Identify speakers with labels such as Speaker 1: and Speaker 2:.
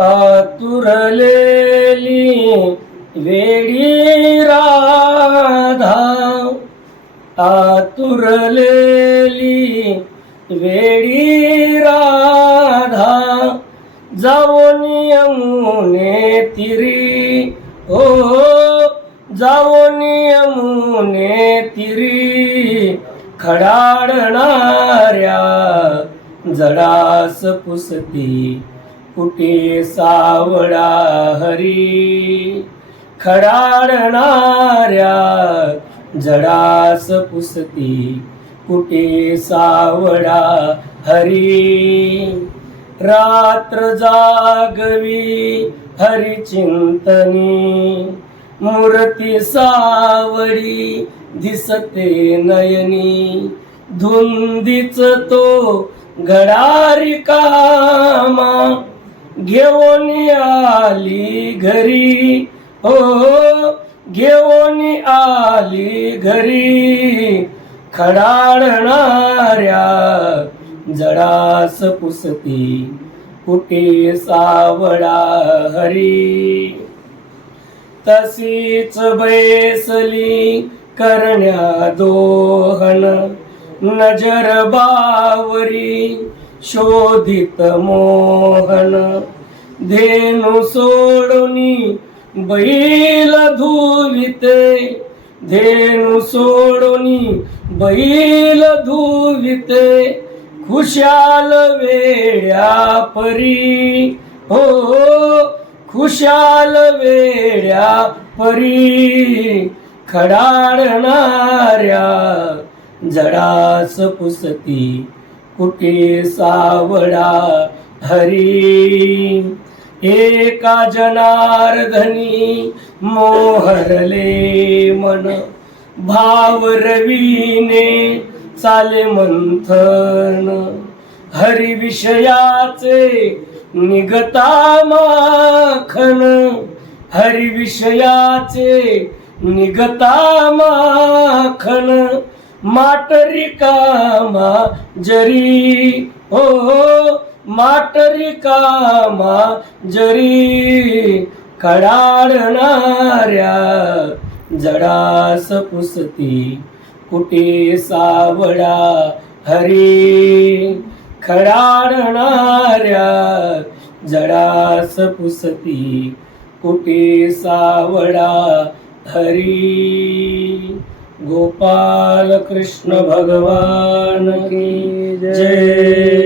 Speaker 1: आतुरलेली वेडी राधा आतुरलेली वेडी राधा जाऊन यमुने तिरी हो, हो जाऊन यमुने तिरी खडाडणाऱ्या जडास पुसती. कुठे सावळा हरी? खडाडणाऱ्या जडास पुसती कुठे सावळा हरी? रात्र जागवी हरिचिंतनी मूर्ती सावळी दिसते नयनी. धुंदीच तो घडारी कामा घेऊन आली घरी. हो, हो, हो. घेऊन आली घरी. खडाळणाऱ्या जडास पुसती कुठे सावळा हरी. तशीच बैसली करण्या दोहन नजर बावरी. शोधित मोहन. धेनु सोडुनी बैल धुविते. धेनु सोडुनी बैल धुविते. खुशाल वेड्या परी हो, हो खुशाल वेड्या परी खडाळणाऱ्या जडास पुसती. कुठे सावळा हरी? एका जनार्दनी मोहरले मन. भाव रवीने चाले मंथन. हरी विषयाचे निगता माखन. हरी विषयाचे निगता माखन. माटरी कामा जरी हो, हो माटरी कामा जरी खडाळणाऱ्या जडास पुसती कुठे सावडा हरी खडाळणाऱ्या जडास पुसती कुठे सावडा हरी. ગોપાલ કૃષ્ણ ભગવાન કી જય.